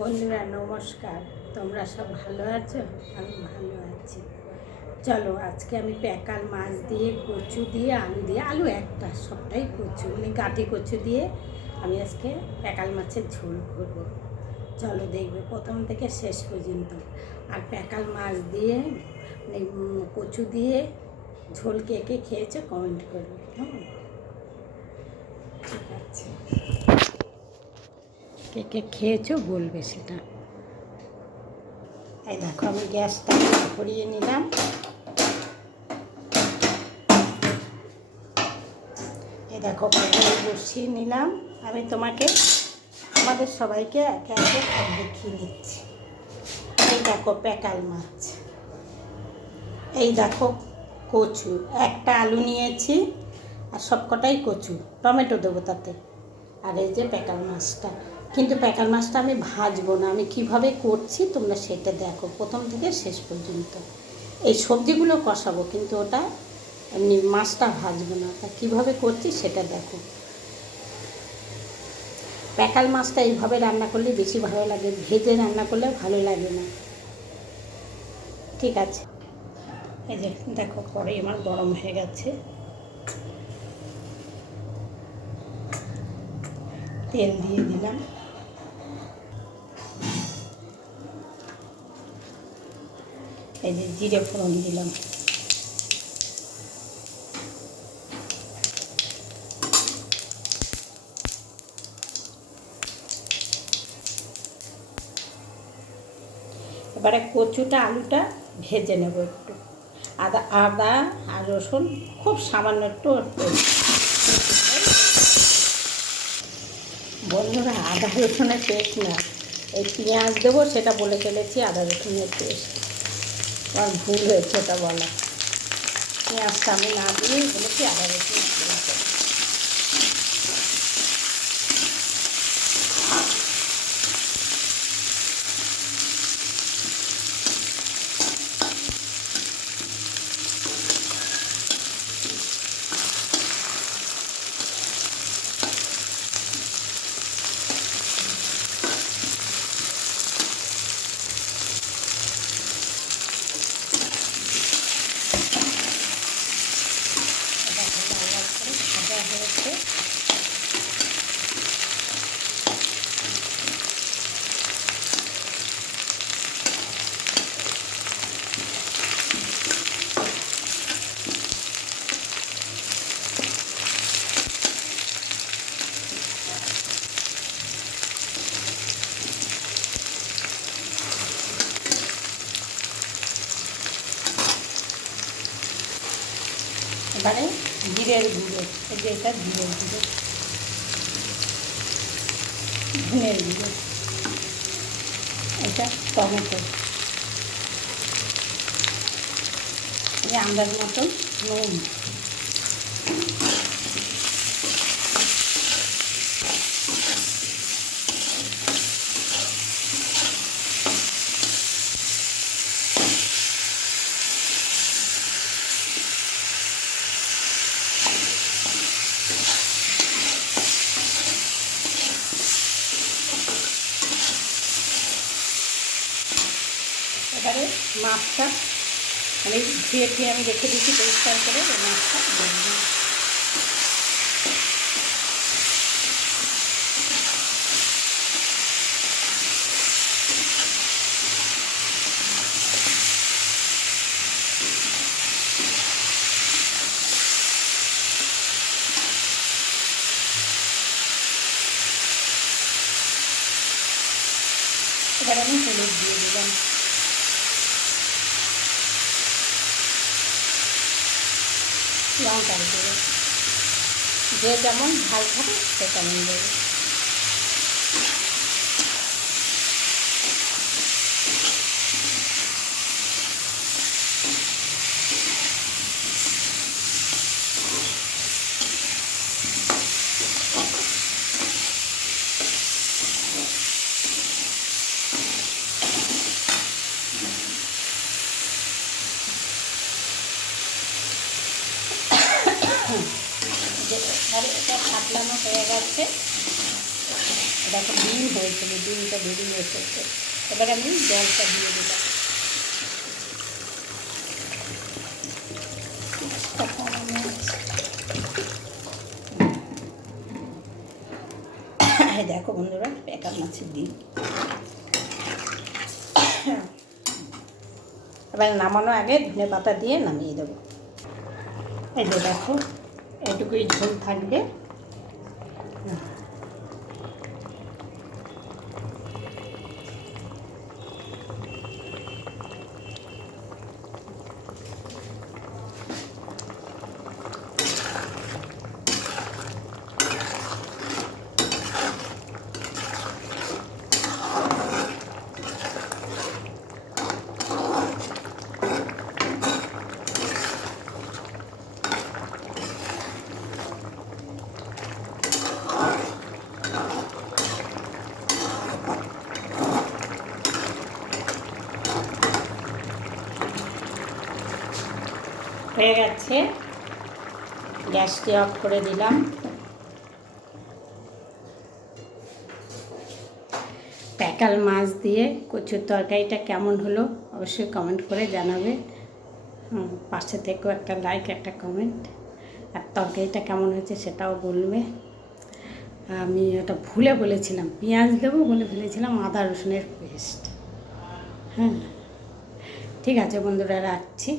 বন্ধুরা নমস্কার, তোমরা সব ভালো আছো? আমি ভালো আছি। চলো আজকে আমি প্যাকাল মাছ দিয়ে, কচু দিয়ে, আলু দিয়ে, আলু একটা, সবটাই কচু মানে গাঁটি কচু দিয়ে আমি আজকে প্যাকাল মাছের ঝোল করবো। চলো দেখবে প্রথম থেকে শেষ পর্যন্ত। আর প্যাকাল মাছ দিয়ে কচু দিয়ে ঝোল কে কে খেয়েছো কমেন্ট করবে। ঠিক আছে, কে কে খেয়েছো বলবে সেটা। এই দেখো আমি গ্যাসটা ভরিয়ে নিলাম। এই দেখো কড়াই বসিয়ে নিলাম। আমি তোমাকে আমাদের সবাইকে একে একে সব দেখিয়ে দিচ্ছি। এই দেখো প্যাকাল মাছ, এই দেখো কচু, একটা আলু নিয়েছি আর সবকটাই কচু, টমেটো দেবো তাতে। আর এই যে প্যাকাল মাছটা, কিন্তু প্যাকাল মাছটা আমি ভাজবো না, আমি কিভাবে করছি তোমরা সেটা দেখো প্রথম থেকে শেষ পর্যন্ত। এই সবজিগুলো কষাবো, কিন্তু ওটা এমনি মাছটা ভাজবো না। তা কীভাবে করছি সেটা দেখো। প্যাকাল মাছটা এইভাবে রান্না করলে বেশি ভালো লাগে, ভেজে রান্না করলে ভালো লাগে না। ঠিক আছে, এই যে দেখো কড়াই আমার গরম হয়ে গেছে, তেল দিয়ে দিলাম। এই যে জিরে ফোড়ন দিলাম। এবারে কচুটা আলুটা ভেজে নেব একটু। আদা আদা আর রসুন খুব সামান্য একটু। বন্ধুরা আদা রসুনের পেস্ট না, এই পেঁয়াজ দেবো সেটা বলে ফেলেছি, আদা রসুনের পেস্ট। আমার ভুল হয়েছে ওটা বলা। পেঁয়াজটা আমি না দিয়েই বলেছি আদা রসুনের পেস্ট। এবারে জিরের গুঁড়ো, এই যে এটা জিরের গুঁড়ো, ধনের গুঁড়ো, এটা টমেটো, এই আন্দাজ মতন নুন, এবারে মাছটা মানে ধুয়ে ধুয়ে আমি রেখে দিচ্ছি পরিষ্কার করে, ওই মাছটা দিয়ে দিই। এবার আমি হলুদ দিয়ে দিলাম, লঙ্কার গুঁড়ো, যে যেমন ঝাল খাবে সে তেমন দেবে। এবারে এটা ফাটলানো হয়ে গেছে, দেখো ডিম হয়েছিল, ডিমটা বেরিয়ে এসেছে। এবার আমি জলটা দিয়ে দিলাম। দেখো বন্ধুরা, প্যাকাল মাছের ডিম। এবার নামানো আগে ধনে পাতা দিয়ে নামিয়ে দেবো। এই যে দেখো, এটুকুই ঝোল থাকবে। হয়ে গেছে, গ্যাসটি অফ করে দিলাম। প্যাকাল মাছ দিয়ে কচুর তরকারিটা কেমন হলো অবশ্যই কমেন্ট করে জানাবে। পাশে থেকেও একটা লাইক, একটা কমেন্ট। আর তরকারিটা কেমন হয়েছে সেটাও বলবে। আমি ওটা ভুলে বলেছিলাম, পেঁয়াজ দেবো বলে ফেলেছিলাম, আদা রসুনের পেস্ট। ঠিক আছে বন্ধুরা, রাখছি।